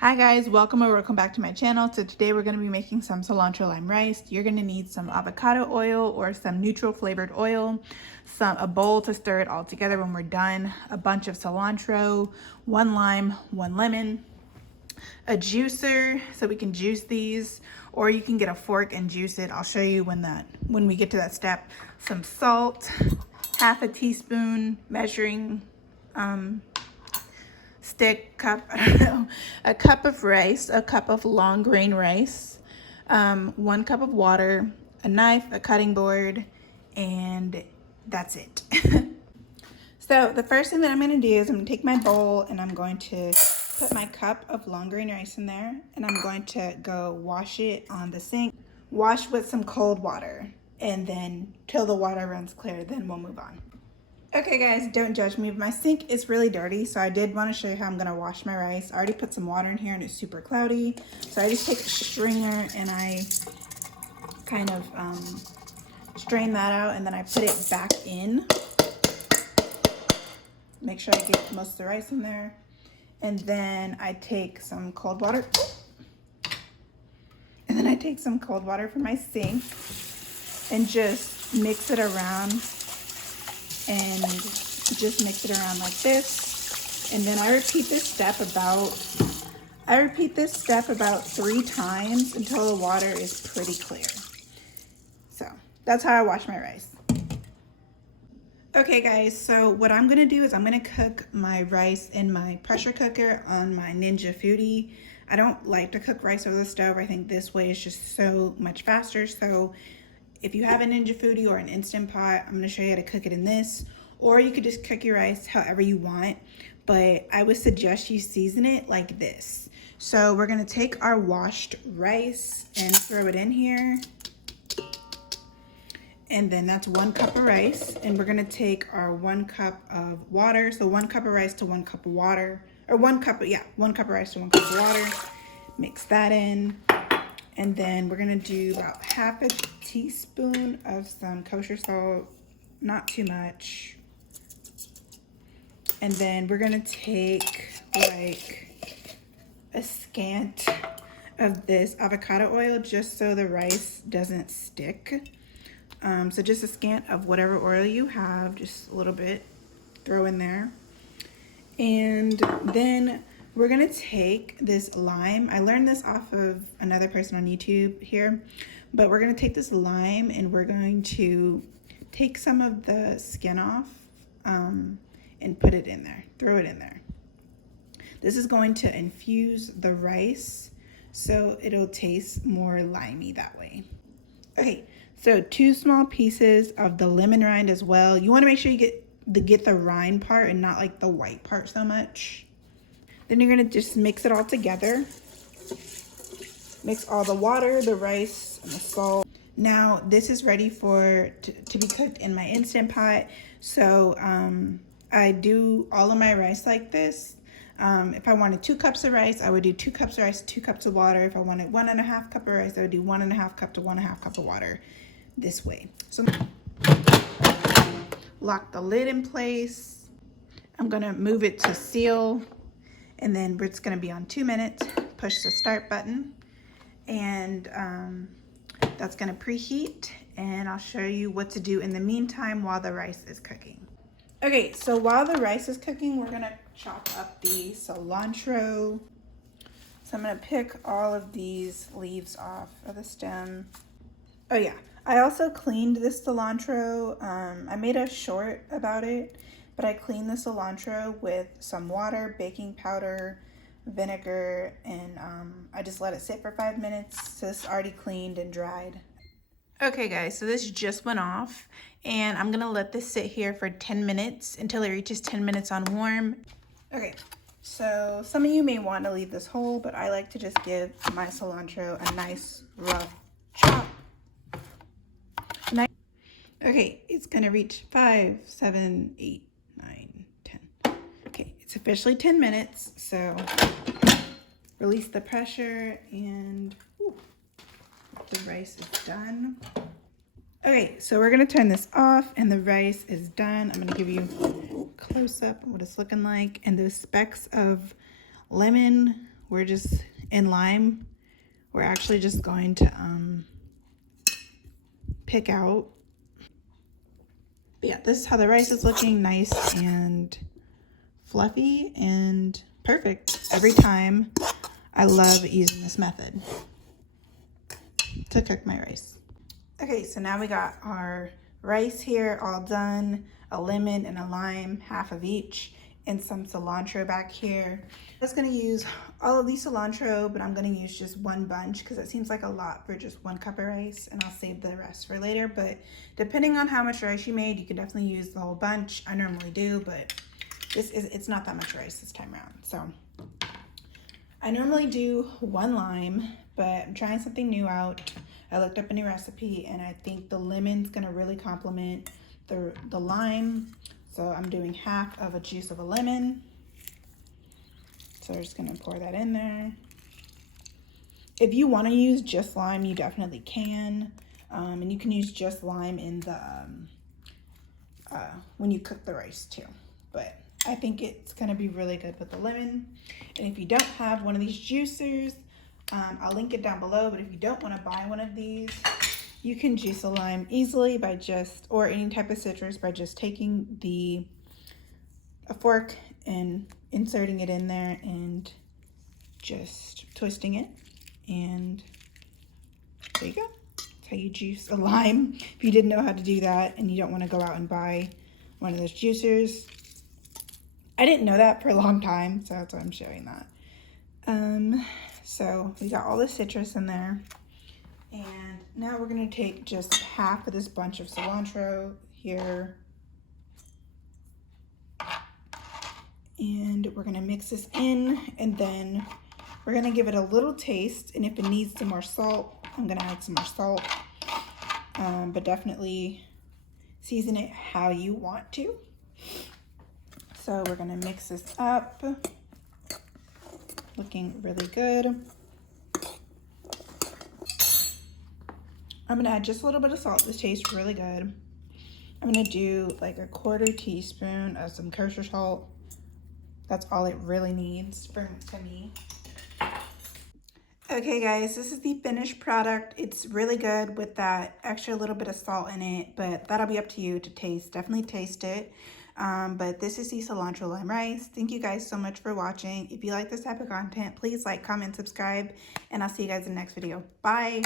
Hi guys, welcome or welcome back to my channel. So today we're going to be making some cilantro lime rice. You're going to need some avocado oil or some neutral flavored oil, a bowl to stir it all together when we're done, a bunch of cilantro, one lime, one lemon, a juicer so we can juice these, or you can get a fork and juice it. I'll show you when we get to that step. Some salt, half a teaspoon measuring stick cup, I don't know, a cup of rice, a cup of long grain rice, 1 cup of water, a knife, a cutting board, and that's it. So the first thing that I'm going to do is I'm going to take my bowl and I'm going to put my cup of long grain rice in there, and I'm going to go wash it on the sink. Wash with some cold water, and then till the water runs clear, then we'll move on. Okay guys, don't judge me, but my sink is really dirty, so I did want to show you how I'm going to wash my rice. I already put some water in here and it's super cloudy, so I just take a strainer and I kind of strain that out, and then I put it back in. Make sure I get most of the rice in there, and then I take some cold water, and then I take some cold water from my sink and just mix it around. And just mix it around like this, and then I repeat this step about 3 times until the water is pretty clear. So that's how I wash my rice. Okay guys, so what I'm gonna do is I'm gonna cook my rice in my pressure cooker on my Ninja Foodie. I don't like to cook rice over the stove. I think this way is just so much faster. So if you have a Ninja Foodie or an Instant Pot, I'm going to show you how to cook it in this. Or you could just cook your rice however you want. But I would suggest you season it like this. So we're going to take our washed rice and throw it in here. And then that's 1 cup of rice. And we're going to take our 1 cup of water. So 1 cup of rice to 1 cup of water. Or 1 cup of rice to 1 cup of water. Mix that in. And then we're gonna do about half a teaspoon of some kosher salt, not too much. And then we're gonna take like a scant of this avocado oil just so the rice doesn't stick. So just a scant of whatever oil you have, just a little bit, throw in there. And then we're gonna take this lime. I learned this off of another person on YouTube here, but we're gonna take this lime and we're going to take some of the skin off and put it in there, throw it in there. This is going to infuse the rice so it'll taste more limey that way. Okay, so 2 small pieces of the lemon rind as well. You wanna make sure you get the rind part and not like the white part so much. Then you're gonna just mix it all together. Mix all the water, the rice, and the salt. Now this is ready to be cooked in my Instant Pot. So I do all of my rice like this. If I wanted 2 cups of rice, I would do 2 cups of rice, 2 cups of water. If I wanted 1.5 cup of rice, I would do 1.5 cup to 1.5 cup of water this way. So lock the lid in place. I'm gonna move it to seal. And then it's gonna be on 2 minutes. Push the start button, and that's gonna preheat, and I'll show you what to do in the meantime while the rice is cooking. Okay, so while the rice is cooking, we're gonna chop up the cilantro. So I'm gonna pick all of these leaves off of the stem. Oh yeah, I also cleaned this cilantro. I made a short about it. But I cleaned the cilantro with some water, baking powder, vinegar, and I just let it sit for 5 minutes. So it's already cleaned and dried. Okay guys, so this just went off, and I'm gonna let this sit here for 10 minutes until it reaches 10 minutes on warm. Okay, so some of you may want to leave this whole, but I like to just give my cilantro a nice rough chop. Okay, it's gonna reach 5, 7, 8, 9, 10. Okay, it's officially 10 minutes, so release the pressure, and the rice is done. Okay, so we're gonna turn this off, and the rice is done. I'm gonna give you a close up of what it's looking like, and those specks of lemon we're just in lime. We're actually just going to pick out. But yeah, this is how the rice is looking, nice and fluffy and perfect every time. I love using this method to cook my rice. Okay, so now we got our rice here all done, a lemon and a lime, half of each, and some cilantro back here. I was gonna use all of the cilantro, but I'm gonna use just one bunch because it seems like a lot for just 1 cup of rice, and I'll save the rest for later. But depending on how much rice you made, you can definitely use the whole bunch. I normally do, but it's not that much rice this time around. So I normally do 1 lime, but I'm trying something new out. I looked up a new recipe, and I think the lemon's gonna really complement the lime. So I'm doing half of a juice of a lemon. So we're just gonna pour that in there. If you wanna use just lime, you definitely can. And you can use just lime in the, when you cook the rice too. But I think it's gonna be really good with the lemon. And if you don't have one of these juicers, I'll link it down below, but if you don't want to buy one of these, you can juice a lime easily by just, or any type of citrus, by just taking a fork and inserting it in there and just twisting it, and there you go. That's how you juice a lime. If you didn't know how to do that and you don't want to go out and buy one of those juicers. I didn't know that for a long time, so that's why I'm showing that. So we got all the citrus in there, and now we're gonna take just half of this bunch of cilantro here, and we're gonna mix this in, and then we're gonna give it a little taste, and if it needs some more salt, I'm gonna add some more salt, but definitely season it how you want to. So we're gonna mix this up. Looking really good. I'm gonna add just a little bit of salt. This tastes really good. I'm gonna do like a 1/4 teaspoon of some kosher salt. That's all it really needs to me. Okay guys, this is the finished product. It's really good with that extra little bit of salt in it, but that'll be up to you to taste. Definitely taste it. But this is the cilantro lime rice. Thank you guys so much for watching. If you like this type of content, please like, comment, subscribe, and I'll see you guys in the next video. Bye.